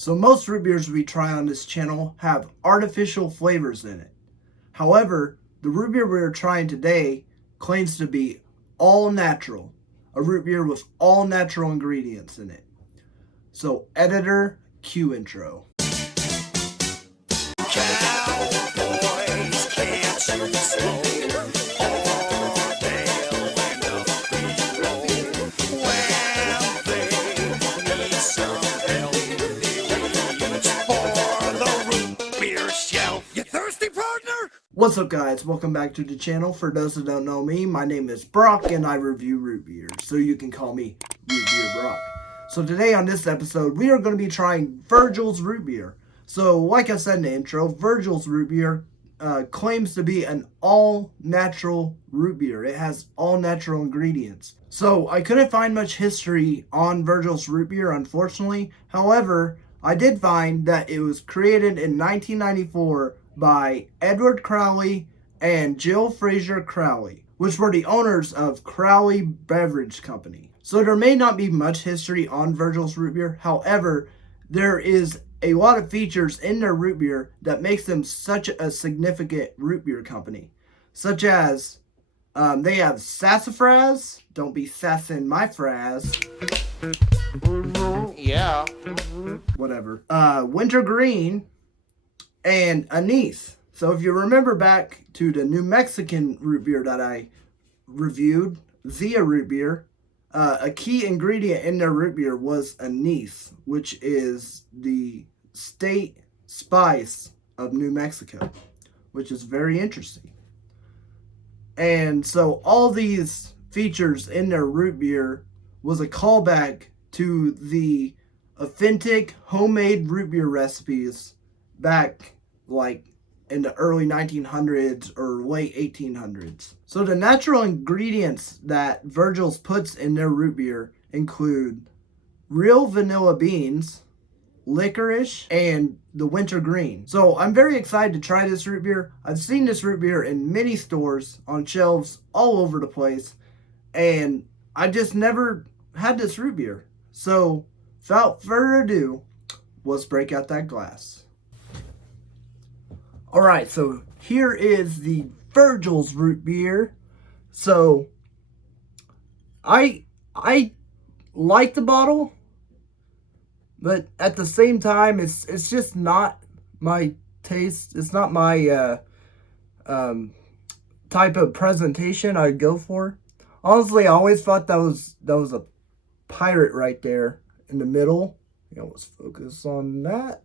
So most root beers we try on this channel have artificial flavors in it. However, the root beer we're trying today claims to be all natural, a root beer with all natural ingredients in it. So editor, cue intro. What's up guys, welcome back to the channel. For those that don't know me, my name is Brock and I review root beer, so you can call me Root Beer Brock. So today on this episode, we are going to be trying Virgil's root beer. So like I said in the intro, Virgil's root beer claims to be an all-natural root beer. It has all-natural ingredients. So I couldn't find much history on Virgil's root beer, unfortunately. However, I did find that it was created in 1994 by Edward Crowley and Jill Fraser Crowley, which were the owners of Crowley Beverage Company. So there may not be much history on Virgil's root beer. However, there is a lot of features in their root beer that makes them such a significant root beer company, such as they have sassafras. Don't be sassing my fraz. Yeah. Whatever. Wintergreen and anise. So if you remember back to the New Mexican root beer that I reviewed, Zia root beer, a key ingredient in their root beer was anise, which is the state spice of New Mexico, which is very interesting. And so all these features in their root beer was a callback to the authentic homemade root beer recipes back like in the early 1900s or late 1800s. So the natural ingredients that Virgil's puts in their root beer include real vanilla beans, licorice, and the wintergreen. So I'm very excited to try this root beer. I've seen this root beer in many stores on shelves all over the place, and I just never had this root beer. So without further ado, let's break out that glass. All right, so here is the Virgil's root beer. So I like the bottle, but at the same time, it's just not my taste. It's not my type of presentation I'd go for. Honestly, I always thought that was a pirate right there in the middle. You know, let's focus on that.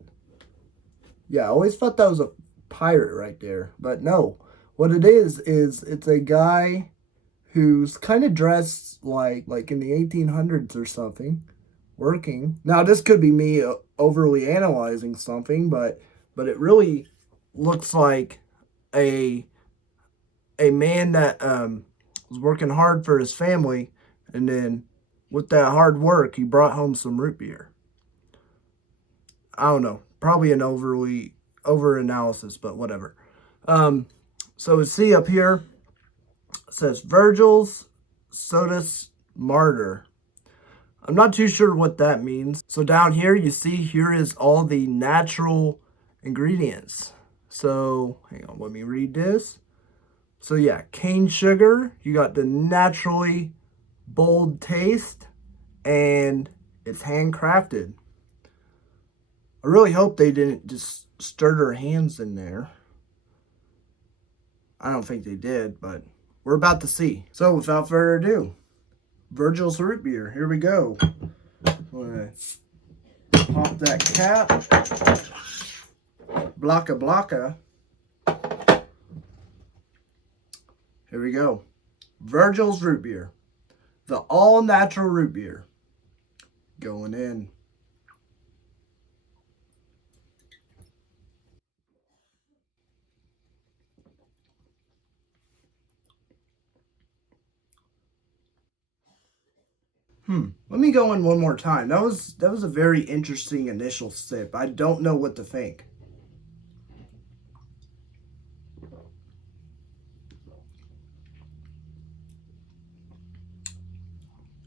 Yeah, I always thought that was a pirate right there, but no, what it is it's a guy who's kind of dressed like in the 1800s or something, working. Now this could be me overly analyzing something, but it really looks like a man that was working hard for his family, and then with that hard work he brought home some root beer. I don't know, probably an over analysis, but whatever. So we see up here, it says Virgil's Soda Martyr. I'm not too sure what that means. So down here, you see here is all the natural ingredients. So hang on, let me read this. So yeah, cane sugar, you got the naturally bold taste, and it's handcrafted. I really hope they didn't just stir their hands in there. I don't think they did, but we're about to see. So without further ado, Virgil's root beer. Here we go. I'm gonna pop that cap. Blocka blocka. Here we go. Virgil's root beer. The all-natural root beer. Going in. Let me go in one more time. That was a very interesting initial sip. I don't know what to think.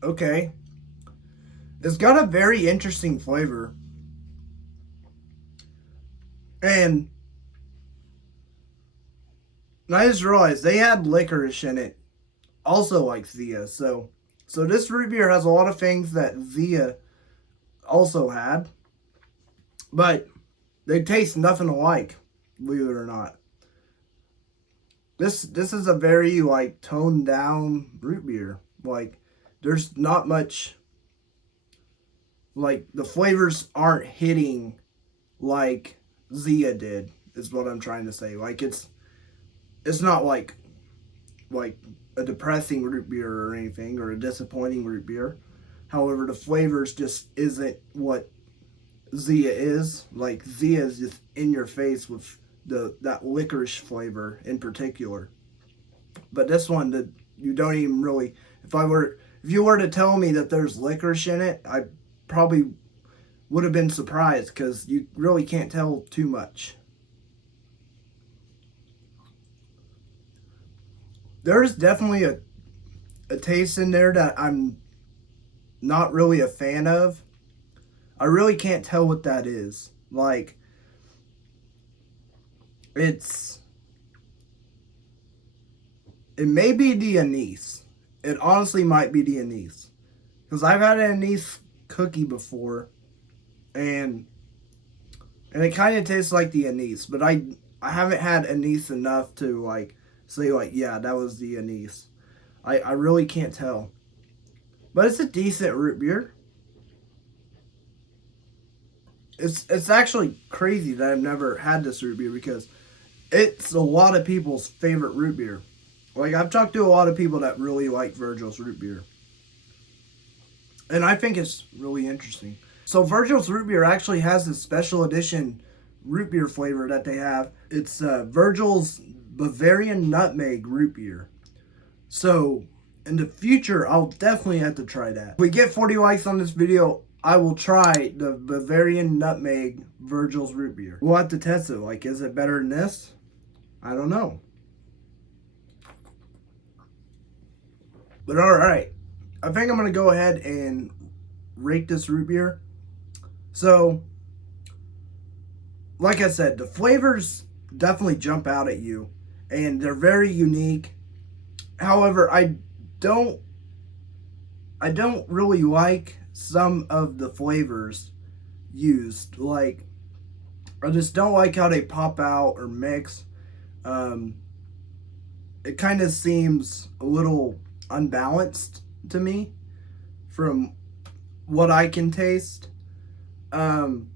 Okay. It's got a very interesting flavor. And I just realized they had licorice in it, also like Zia. So this root beer has a lot of things that Zia also had, but they taste nothing alike, believe it or not. This is a very like toned down root beer. Like there's not much, like the flavors aren't hitting like Zia did, is what I'm trying to say. Like it's not like a depressing root beer or anything, or a disappointing root beer. However, the flavors just isn't what Zia is. Like Zia is just in your face with that licorice flavor in particular. But this one, that you don't even really. If you were to tell me that there's licorice in it, I probably would have been surprised because you really can't tell too much. There's definitely a taste in there that I'm not really a fan of. I really can't tell what that is. Like it's it may be the anise. It honestly might be the anise. Because I've had an anise cookie before, and it kind of tastes like the anise, but I haven't had anise enough to like say like, yeah, that was the anise. I really can't tell. But it's a decent root beer. It's actually crazy that I've never had this root beer because it's a lot of people's favorite root beer. Like I've talked to a lot of people that really like Virgil's root beer. And I think it's really interesting. So Virgil's root beer actually has this special edition root beer flavor that they have. It's Virgil's Bavarian Nutmeg root beer. So in the future, I'll definitely have to try that. If we get 40 likes on this video, I will try the Bavarian Nutmeg Virgil's root beer. We'll have to test it. Like, is it better than this? I don't know. But alright. I think I'm going to go ahead and rate this root beer. So, like I said, the flavors definitely jump out at you. And they're very unique. However, I don't really like some of the flavors used. Like, I just don't like how they pop out or mix. It kind of seems a little unbalanced to me from what I can taste. And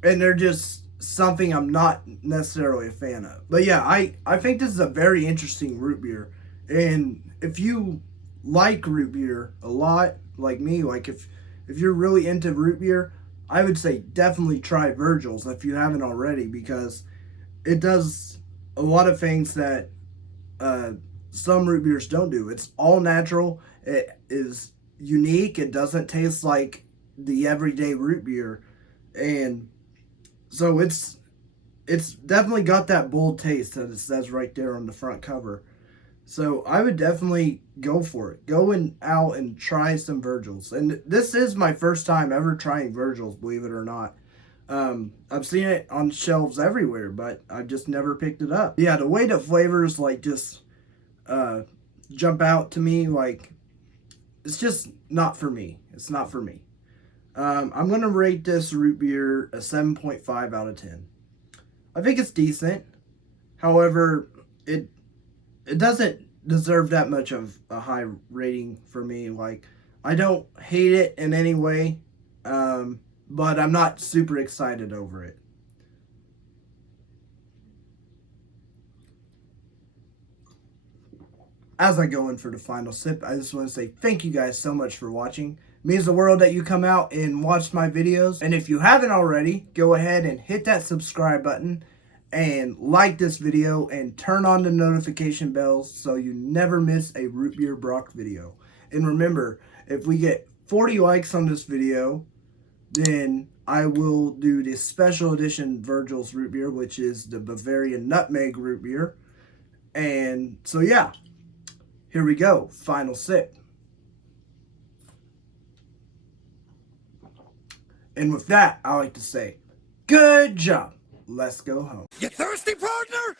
they're just something I'm not necessarily a fan of. But yeah, I think this is a very interesting root beer. And if you like root beer a lot, like me, like if you're really into root beer, I would say definitely try Virgil's if you haven't already, because it does a lot of things that some root beers don't do. It's all natural. It is unique. It doesn't taste like the everyday root beer. And so it's definitely got that bold taste that it says right there on the front cover. So I would definitely go for it. Go out and try some Virgil's. And this is my first time ever trying Virgil's, believe it or not. I've seen it on shelves everywhere, but I've just never picked it up. Yeah, the way the flavors like just jump out to me, like it's just not for me. It's not for me. I'm gonna rate this root beer a 7.5 out of 10. I think it's decent. However, it doesn't deserve that much of a high rating for me. Like, I don't hate it in any way, but I'm not super excited over it. As I go in for the final sip, I just want to say thank you guys so much for watching. It means the world that you come out and watch my videos. And if you haven't already, go ahead and hit that subscribe button and like this video and turn on the notification bells so you never miss a root beer Brock video. And remember, if we get 40 likes on this video, then I will do the special edition Virgil's root beer, which is the Bavarian Nutmeg root beer. And so yeah, here we go, final sip. And with that, I like to say, good job. Let's go home. You thirsty, partner?